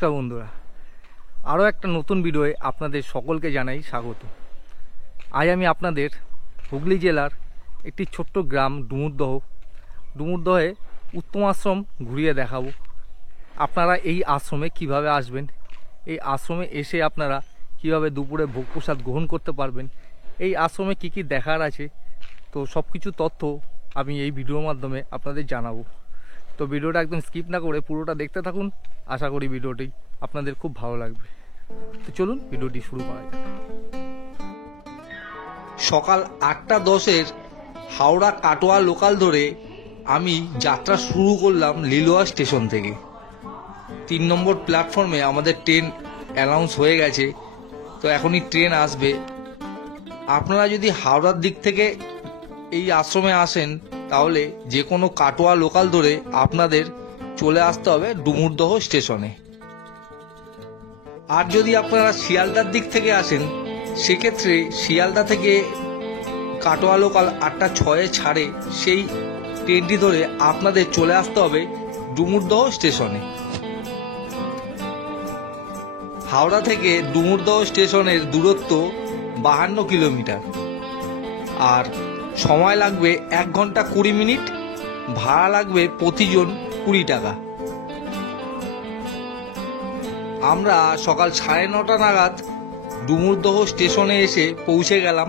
নমস্কার বন্ধুরা, আরও একটা নতুন ভিডিওয়ে আপনাদের সকলকে জানাই স্বাগত। আজ আমি আপনাদের হুগলি জেলার একটি ছোট্ট গ্রাম ডুমুরদহে উত্তম আশ্রম ঘুরিয়ে দেখাবো। আপনারা এই আশ্রমে কিভাবে আসবেন, এই আশ্রমে এসে আপনারা কিভাবে দুপুরে ভোগ প্রসাদ গ্রহণ করতে পারবেন, এই আশ্রমে কি কি দেখার আছে, তো সব কিছু তথ্য আমি এই ভিডিওর মাধ্যমে আপনাদের জানাবো। তো ভিডিওটা একদম স্কিপ না করে পুরোটা দেখতে থাকুন। আশা করি ভিডিওটি আপনাদের খুব ভালো লাগবে। তো চলুন ভিডিওটি শুরু করা যাক। সকাল 8:10 হাওড়া কাটোয়া লোকাল ধরে আমি যাত্রা শুরু করলাম লিলুয়া স্টেশন থেকে। 3 নম্বর প্ল্যাটফর্মে আমাদের ট্রেন অ্যানাউন্স হয়ে গেছে, তো এখনই ট্রেন আসবে। আপনারা যদি হাওড়ার দিক থেকে এই আশ্রমে আসেন তাহলে যে কোনো কাটোয়া লোকাল ধরে আপনাদের চলে আসতে হবে ডুমুরদহ স্টেশনে। আর যদি আপনারা শিয়ালদার দিক থেকে আসেন সেক্ষেত্রে শিয়ালদা থেকে কাটোয়া লোকাল 8:06 ছাড়ে, সেই ট্রেনটি ধরে আপনাদের চলে আসতে হবে ডুমুরদহ স্টেশনে। হাওড়া থেকে ডুমুরদহ স্টেশনের দূরত্ব 52 কিলোমিটার, আর সময় লাগবে 1 ঘন্টা 20 মিনিট। ভাড়া লাগবে প্রতিজন 20 টাকা। আমরা সকাল 9:30 নাগাদ ডুমুরদহ স্টেশনে এসে পৌঁছে গেলাম।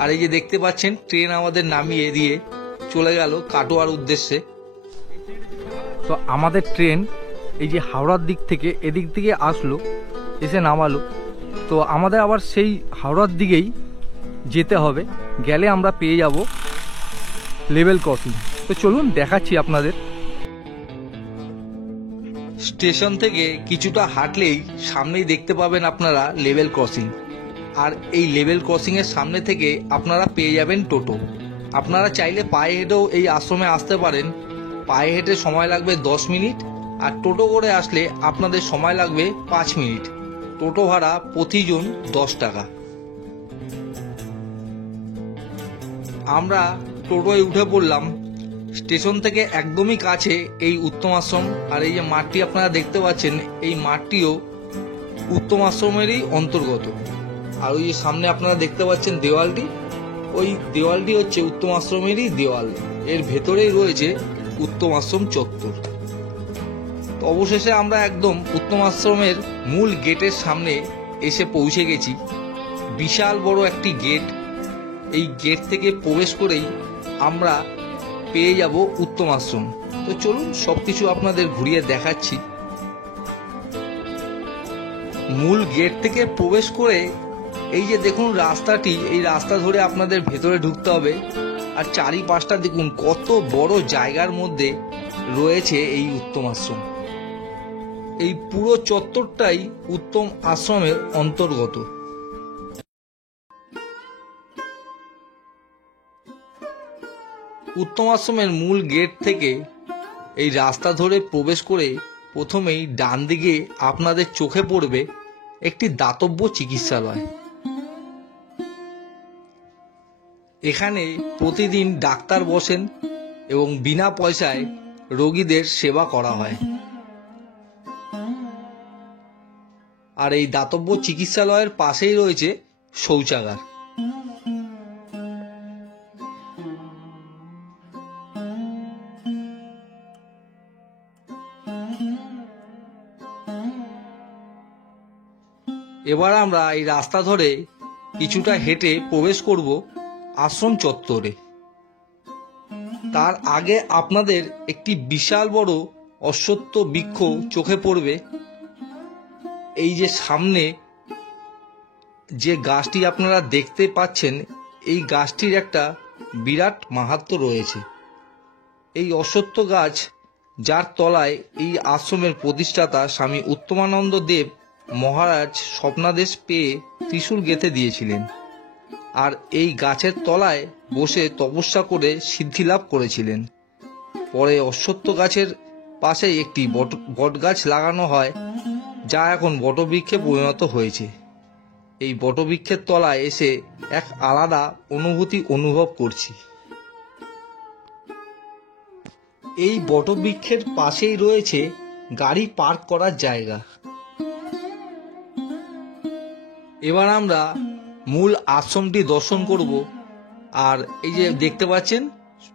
আর এই যে দেখতে পাচ্ছেন ট্রেন আমাদের নামিয়ে দিয়ে চলে গেল কাটোয়ার উদ্দেশ্যে। তো আমাদের ট্রেন এই যে হাওড়ার দিক থেকে এদিক থেকে আসলো, এসে নামালো। তো আমাদের আবার সেই হাওড়ার দিকেই যেতে হবে, গেলে আমরা পেয়ে যাব লেভেল ক্রসিং। তো চলুন দেখাচ্ছি আপনাদের। স্টেশন থেকে কিছুটা হাঁটলেই সামনেই দেখতে পাবেন আপনারা লেভেল ক্রসিং। আর এই লেভেল ক্রসিং এর সামনে থেকে আপনারা পেয়ে যাবেন টোটো। আপনারা চাইলে পায়ে হেঁটেও এই আশ্রমে আসতে পারেন। পায়ে হেঁটে সময় লাগবে 10 মিনিট, আর টোটো করে আসলে আপনাদের সময় লাগবে 5 মিনিট। টোটো ভাড়া প্রতিজন 10 টাকা। আমরা টোটোয় উঠে পড়লাম। স্টেশন থেকে একদমই কাছে এই উত্তম আশ্রম। আর এই যে মাঠটি আপনারা দেখতে পাচ্ছেন, এই মাঠটিও উত্তম আশ্রমেরই অন্তর্গত। আর ওই যে সামনে আপনারা দেখতে পাচ্ছেন দেওয়ালটি, ওই দেওয়ালটি হচ্ছে উত্তম আশ্রমেরই দেওয়াল। এর ভেতরেই রয়েছে উত্তম আশ্রম চত্বর। তো অবশেষে আমরা একদম উত্তম আশ্রমের মূল গেটের সামনে এসে পৌঁছে গেছি। বিশাল বড় একটি গেট। এই গেট থেকে প্রবেশ করেই আমরা পেয়ে যাব উত্তম আশ্রম। তো চলুন সবকিছু আপনাদের ঘুরিয়ে দেখাচ্ছি। মূল গেট থেকে প্রবেশ করে এই যে দেখুন রাস্তাটি, এই রাস্তা ধরে আপনাদের ভেতরে ঢুকতে হবে। আর চারিপাশটা দেখুন কত বড় জায়গার মধ্যে রয়েছে এই উত্তম আশ্রম। এই পুরো চত্বরটাই উত্তম আশ্রমের অন্তর্গত। উত্তম আশ্রমের মূল গেট থেকে এই রাস্তা ধরে প্রবেশ করে প্রথমেই ডান দিকে আপনাদের চোখে পড়বে একটি দাতব্য চিকিৎসালয়। এখানে প্রতিদিন ডাক্তার বসেন এবং বিনা পয়সায় রোগীদের সেবা করা হয়। আর এই দাতব্য চিকিৎসালয়ের পাশেই রয়েছে শৌচাগার। এবার আমরা এই রাস্তা ধরে কিছুটা হেঁটে প্রবেশ করব আশ্রম চত্বরে। তার আগে আপনাদের একটি বিশাল বড় অশ্বত্থ বৃক্ষ চোখে পড়বে। এই যে সামনে যে গাছটি আপনারা দেখতে পাচ্ছেন, এই গাছটির একটা বিরাট মাহাত্ম্য রয়েছে। এই অশ্বত্থ গাছ, যার তলায় এই আশ্রমের প্রতিষ্ঠাতা স্বামী উত্তমানন্দ দেব মহারাজ স্বপ্নাদেশ পেয়ে ত্রিশূল গেঁথে দিয়েছিলেন। আর এই গাছের তলায় বসে তপস্যা করে সিদ্ধি লাভ করেছিলেন। পরে অশ্বত্থ গাছের পাশে একটি বটগাছ লাগানো হয়, যা এখন বটবৃক্ষে পরিণত হয়েছে। এই বটবৃক্ষের তলায় এসে এক আলাদা অনুভূতি অনুভব করছি। এই বটবৃক্ষের পাশেই রয়েছে গাড়ি পার্ক করার জায়গা। এবার আমরা মূল আশ্রমটি দর্শন করব। আর এই যে দেখতে পাচ্ছেন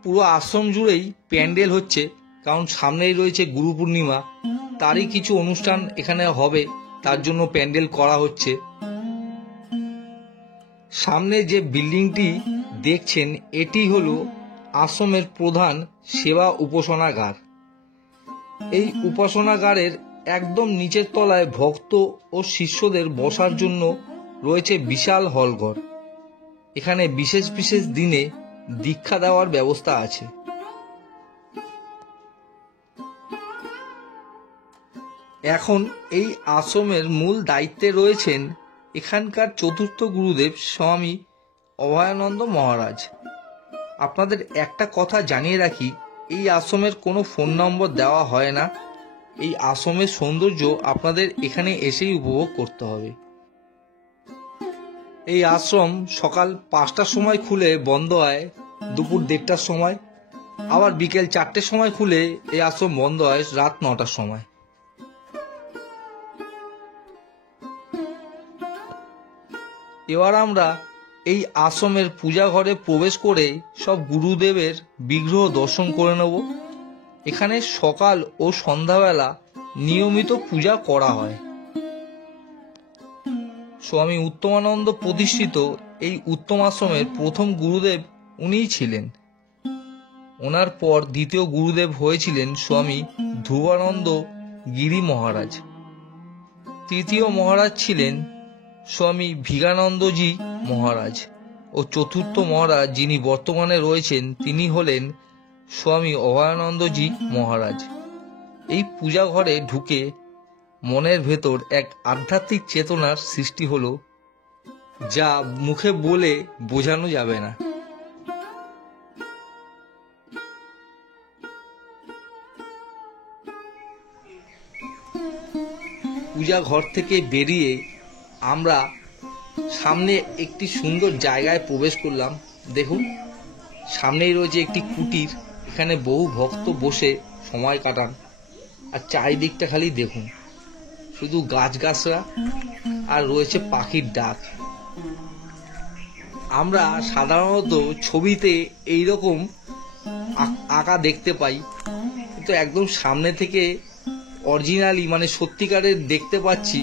পুরো আশ্রম জুড়েই প্যান্ডেল হচ্ছে, কারণ সামনেই রয়েছে গুরু পূর্ণিমা, তারই কিছু অনুষ্ঠান এখানে হবে, তার জন্য প্যান্ডেল করা হচ্ছে। সামনে যে বিল্ডিংটি দেখছেন এটি হলো আশ্রমের প্রধান সেবা উপাসনাগার। এই উপাসনাগারের একদম নিচের তলায় ভক্ত ও শিষ্যদের বসার জন্য রয়েছে বিশাল হলঘর। এখানে বিশেষ বিশেষ দিনে দীক্ষা দেওয়ার ব্যবস্থা আছে। এখন এই আশ্রমের মূল দায়িত্বে রয়েছেন এখানকার চতুর্থ গুরুদেব স্বামী অভয়ানন্দ মহারাজ। আপনাদের একটা কথা জানিয়ে রাখি, এই আশ্রমের কোনো ফোন নম্বর দেওয়া হয় না। এই আশ্রমের সৌন্দর্য আপনাদের এখানে এসেই উপভোগ করতে হবে। এই আশ্রম সকাল 5টার সময় খুলে বন্ধ হয় দুপুর 1:30টার সময়, আবার বিকেল 4টের সময় খুলে এই আশ্রম বন্ধ হয় রাত 9টার সময়। এবার আমরা এই আশ্রমের পূজা ঘরে প্রবেশ করে সব গুরুদেবের বিগ্রহ দর্শন করে নেব। এখানে সকাল ও সন্ধ্যাবেলা নিয়মিত পূজা করা হয়। স্বামী উত্তমানন্দ প্রতিষ্ঠিত এই উত্তম আশ্রমের প্রথম গুরুদেব উনিই ছিলেন। ওনার পর দ্বিতীয় গুরুদেব হয়েছিলেন স্বামী ধ্রুবানন্দ গিরি মহারাজ। তৃতীয় মহারাজ ছিলেন স্বামী ভিগানন্দজি মহারাজ ও চতুর্থ মহারাজ যিনি বর্তমানে রয়েছেন তিনি হলেন স্বামী অভয়ানন্দজি মহারাজ। এই পূজা ঘরে ঢুকে মনের ভেতর এক আধ্যাত্মিক চেতনার সৃষ্টি হলো, যা মুখে বলে বোঝানো যাবে না। পূজা ঘর থেকে বেরিয়ে আমরা সামনে একটি সুন্দর জায়গায় প্রবেশ করলাম। দেখুন সামনেই রয়েছে একটি কুটির, এখানে বহু ভক্ত বসে সময় কাটান। আর চারিদিকটা খালি দেখুন, শুধু গাছগাছরা আর রয়েছে পাখির ডাক। আমরা সাধারণত ছবিতে এইরকম আঁকা দেখতে পাই, কিন্তু একদম সামনে থেকে অরিজিনালি মানে সত্যিকারের দেখতে পাচ্ছি,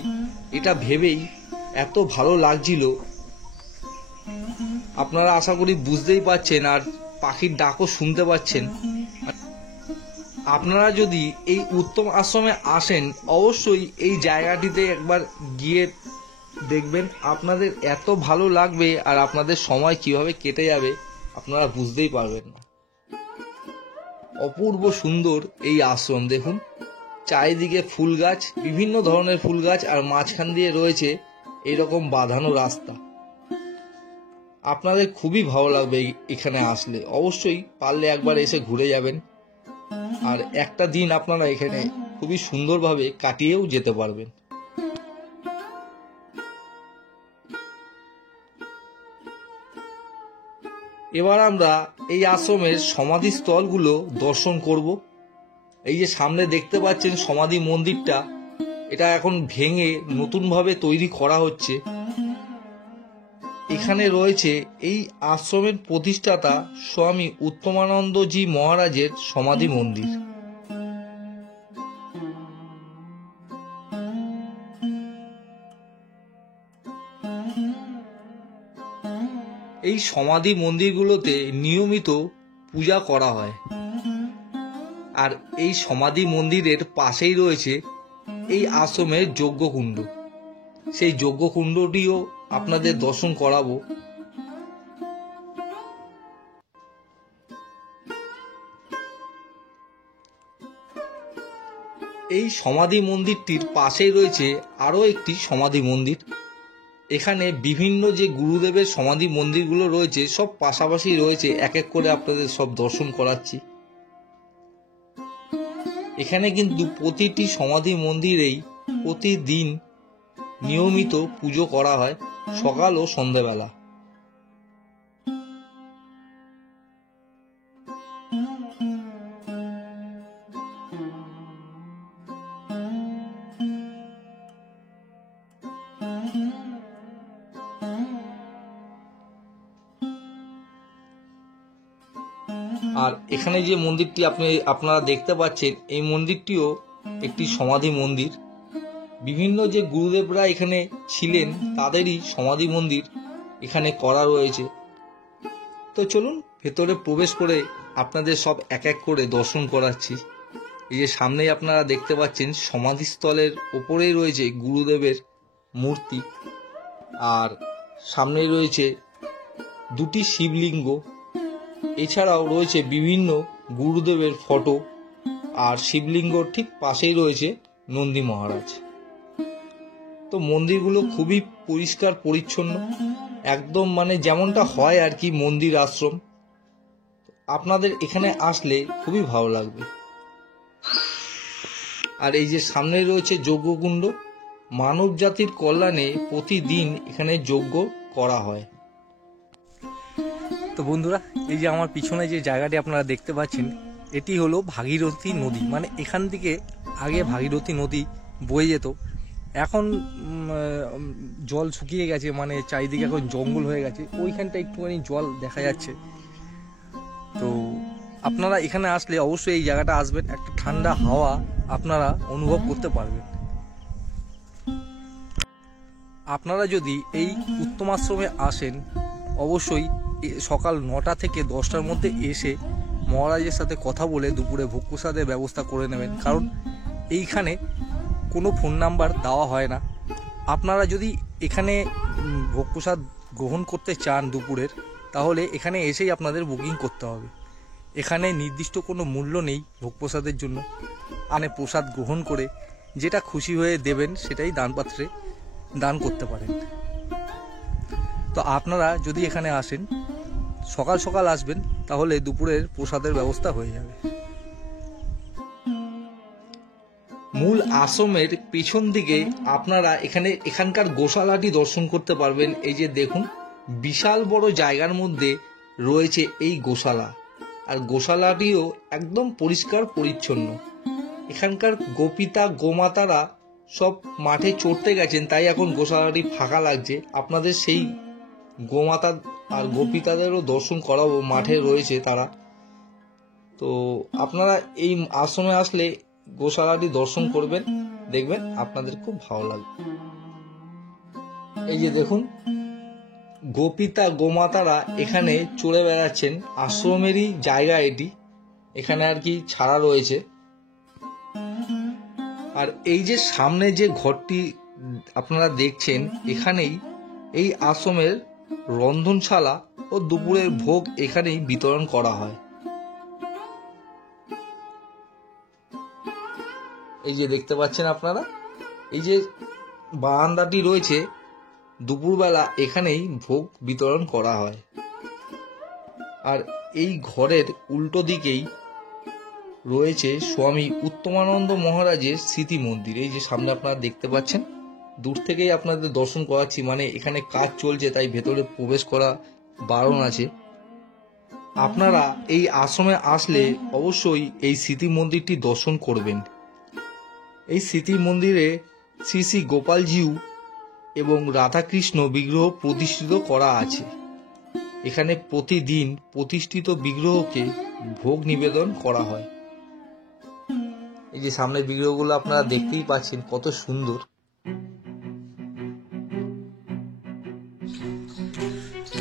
এটা ভেবেই এত ভালো লাগছিল। আপনারা আশা করি বুঝতেই পারছেন আর পাখির ডাকও শুনতে পাচ্ছেন। আপনারা যদি এই উত্তম আশ্রমে আসেন অবশ্যই এই জায়গাটিতে একবার গিয়ে দেখবেন, আপনাদের এত ভালো লাগবে আর আপনাদের সময় কিভাবে কেটে যাবে আপনারা বুঝতেই পারবেন না। অপূর্ব সুন্দর এই আশ্রম। দেখুন চারিদিকে ফুল গাছ, বিভিন্ন ধরনের ফুল গাছ, আর মাঝখান দিয়ে রয়েছে এরকম বাঁধানো রাস্তা। আপনাদের খুবই ভালো লাগবে এখানে আসলে, অবশ্যই পারলে একবার এসে ঘুরে যাবেন। আর একটা দিন আপনারা এখানে খুবই সুন্দরভাবে কাটিয়েও যেতে পারবেন। এবার আমরা এই আশ্রমের সমাধিস্থলগুলো দর্শন করব। এই যে সামনে দেখতে পাচ্ছেন সমাধি মন্দিরটা, এটা এখন ভেঙে নতুনভাবে তৈরি করা হচ্ছে। এখানে রয়েছে এই আশ্রমের প্রতিষ্ঠাতা স্বামী উত্তমানন্দজি মহারাজের সমাধি মন্দির। এই সমাধি মন্দিরগুলোতে নিয়মিত পূজা করা হয়। আর এই সমাধি মন্দিরের পাশেই রয়েছে এই আশ্রমের যজ্ঞকুণ্ড। সেই যজ্ঞকুণ্ডটিও আপনাদের দর্শন করাবো। এই সমাধি মন্দিরটির পাশেই রয়েছে আরও একটি সমাধি মন্দির। এখানে বিভিন্ন যে গুরুদেবের সমাধি মন্দিরগুলো রয়েছে সব পাশাপাশি রয়েছে, এক এক করে আপনাদের সব দর্শন করাচ্ছি। এখানে কিন্তু প্রতিটি সমাধি মন্দিরেই প্রতিদিন নিয়মিত পুজো করা হয় সকাল ও সন্ধ্যাবেলা। আর এখানে যে মন্দিরটি আপনারা দেখতে পাচ্ছেন, এই মন্দিরটিও একটি সমাধি মন্দির। বিভিন্ন যে গুরুদেবরা এখানে ছিলেন তাদেরই সমাধি মন্দির এখানে করা রয়েছে। তো চলুন ভেতরে প্রবেশ করে আপনাদের সব এক এক করে দর্শন করাচ্ছি। এই যে সামনেই আপনারা দেখতে পাচ্ছেন সমাধিস্থলের ওপরেই রয়েছে গুরুদেবের মূর্তি, আর সামনেই রয়েছে দুটি শিবলিঙ্গ। এছাড়াও রয়েছে বিভিন্ন গুরুদেবের ফটো, আর শিবলিঙ্গর ঠিক পাশেই রয়েছে নন্দী মহারাজ। তো মন্দিরগুলো খুবই পরিষ্কার পরিচ্ছন্ন, একদম মানে যেমনটা হয় আর কি মন্দির আশ্রম। আপনাদের এখানে আসলে খুবই ভালো লাগবে। আর এই যে সামনে রয়েছে যজ্ঞকুণ্ড, মানব জাতির কল্যাণে প্রতিদিন এখানে যজ্ঞ করা হয়। তো বন্ধুরা, এই যে আমার পিছনে যে জায়গাটি আপনারা দেখতে পাচ্ছেন, এটি হলো ভাগীরথী নদী। মানে এখান থেকে আগে ভাগীরথী নদী বয়ে যেত, এখন জল শুকিয়ে গেছে, মানে চারিদিকে এখন জঙ্গল হয়ে গেছে। ওইখানটা একটুখানি জল দেখা যাচ্ছে। তো আপনারা এখানে আসলে অবশ্যই এই জায়গাটা আসবেন, একটা ঠান্ডা হাওয়া আপনারা অনুভব করতে পারবেন। আপনারা যদি এই উত্তম আশ্রমে আসেন, অবশ্যই সকাল 9টা থেকে 10টার মধ্যে এসে মহারাজের সাথে কথা বলে দুপুরে ভোগ প্রসাদের ব্যবস্থা করে নেবেন। কারণ এইখানে কোনো ফোন নাম্বার দেওয়া হয় না। আপনারা যদি এখানে ভোগ প্রসাদ গ্রহণ করতে চান দুপুরের, তাহলে এখানে এসেই আপনাদের বুকিং করতে হবে। এখানে নির্দিষ্ট কোনো মূল্য নেই ভোগ প্রসাদের জন্য। মানে প্রসাদ গ্রহণ করে যেটা খুশি হয়ে দেবেন সেটাই দানপাত্রে দান করতে পারেন। তো আপনারা যদি এখানে আসেন, সকাল সকাল আসবেন, তাহলে দুপুরের প্রসাদের ব্যবস্থা হয়ে যাবে। মূল আশ্রমের পিছন দিকে আপনারা এখানকার গোশালাটি দর্শন করতে পারবেন। এই যে দেখুন, বিশাল বড় জায়গার মধ্যে রয়েছে এই গোশালা, আর গোশালাটিও একদম পরিষ্কার পরিচ্ছন্ন। এখানকার গোপিতা গোমাতারা সব মাঠে চড়তে গেছেন, তাই এখন গোশালাটি ফাঁকা লাগছে। আপনাদের সেই গোমাতা আর গোপিতাদেরও দর্শন করাবো, মাঠে রয়েছে তারা। তো আপনারা এই আশ্রমে আসলে গোশালাটি দর্শন করবেন, দেখবেন আপনাদের খুব ভালো লাগবে। এই যে দেখুন, গোপিতা গোমাতারা এখানে চড়ে বেড়াচ্ছেন। আশ্রমেরই জায়গা এটি, এখানে আর কি ছাড়া রয়েছে। আর এই যে সামনে যে ঘরটি আপনারা দেখছেন, এখানেই এই আশ্রমের রন্ধনশালা ও দুপুরের ভোগ এখানেই বিতরণ করা হয়। এই যে দেখতে পাচ্ছেন আপনারা, এই যে বারান্দাটি রয়েছে, দুপুরবেলা এখানেই ভোগ বিতরণ করা হয়। আর এই ঘরের উল্টো দিকেই রয়েছে স্বামী উত্তমানন্দ মহারাজের স্মৃতি মন্দির। এই যে সামনে আপনারা দেখতে পাচ্ছেন, দূর থেকেই আপনাদের দর্শন করাচ্ছি। মানে এখানে কাজ চলছে, তাই ভেতরে প্রবেশ করা বারণ আছে। আপনারা এই আশ্রমে আসলে অবশ্যই এই স্মৃতি মন্দিরটি দর্শন করবেন। এই স্মৃতি মন্দিরে শ্রী শ্রী গোপালজিউ এবং রাধাকৃষ্ণ বিগ্রহ প্রতিষ্ঠিত করা আছে। এখানে প্রতিদিন প্রতিষ্ঠিত বিগ্রহকে ভোগ নিবেদন করা হয়। এই যে সামনে বিগ্রহগুলো আপনারা দেখতেই পাচ্ছেন কত সুন্দর।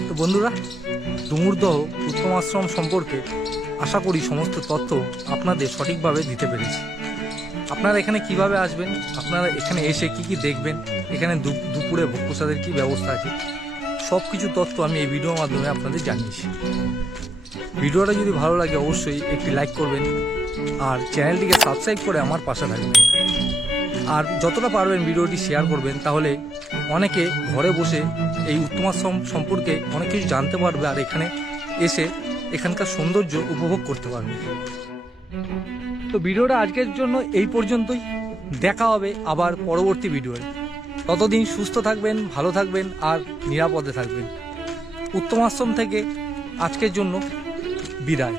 তো বন্ধুরা, ডুমুরদহ উত্তম আশ্রম সম্পর্কে আশা করি সমস্ত তথ্য আপনাদের সঠিকভাবে দিতে পেরেছি। আপনারা এখানে কিভাবে আসবেন, আপনারা এখানে এসে কি কি দেখবেন, এখানে দুপুরে ভোগ প্রসাদের কী ব্যবস্থা আছে, সব কিছু তথ্য আমি এই ভিডিওর মাধ্যমে আপনাদের জানিয়েছি। ভিডিওটা যদি ভালো লাগে অবশ্যই একটি লাইক করবেন, আর চ্যানেলটিকে সাবস্ক্রাইব করে আমার পাশে থাকবেন। আর যতটা পারবেন ভিডিওটি শেয়ার করবেন, তাহলে অনেকে ঘরে বসে এই উত্তম আশ্রম সম্পর্কে অনেক কিছু জানতে পারবে, আর এখানে এসে এখানকার সৌন্দর্য উপভোগ করতে পারবে। তো ভিডিওটা আজকের জন্য এই পর্যন্তই। দেখা হবে আবার পরবর্তী ভিডিওয়ে। ততদিন সুস্থ থাকবেন, ভালো থাকবেন আর নিরাপদে থাকবেন। উত্তম আশ্রম থেকে আজকের জন্য বিদায়।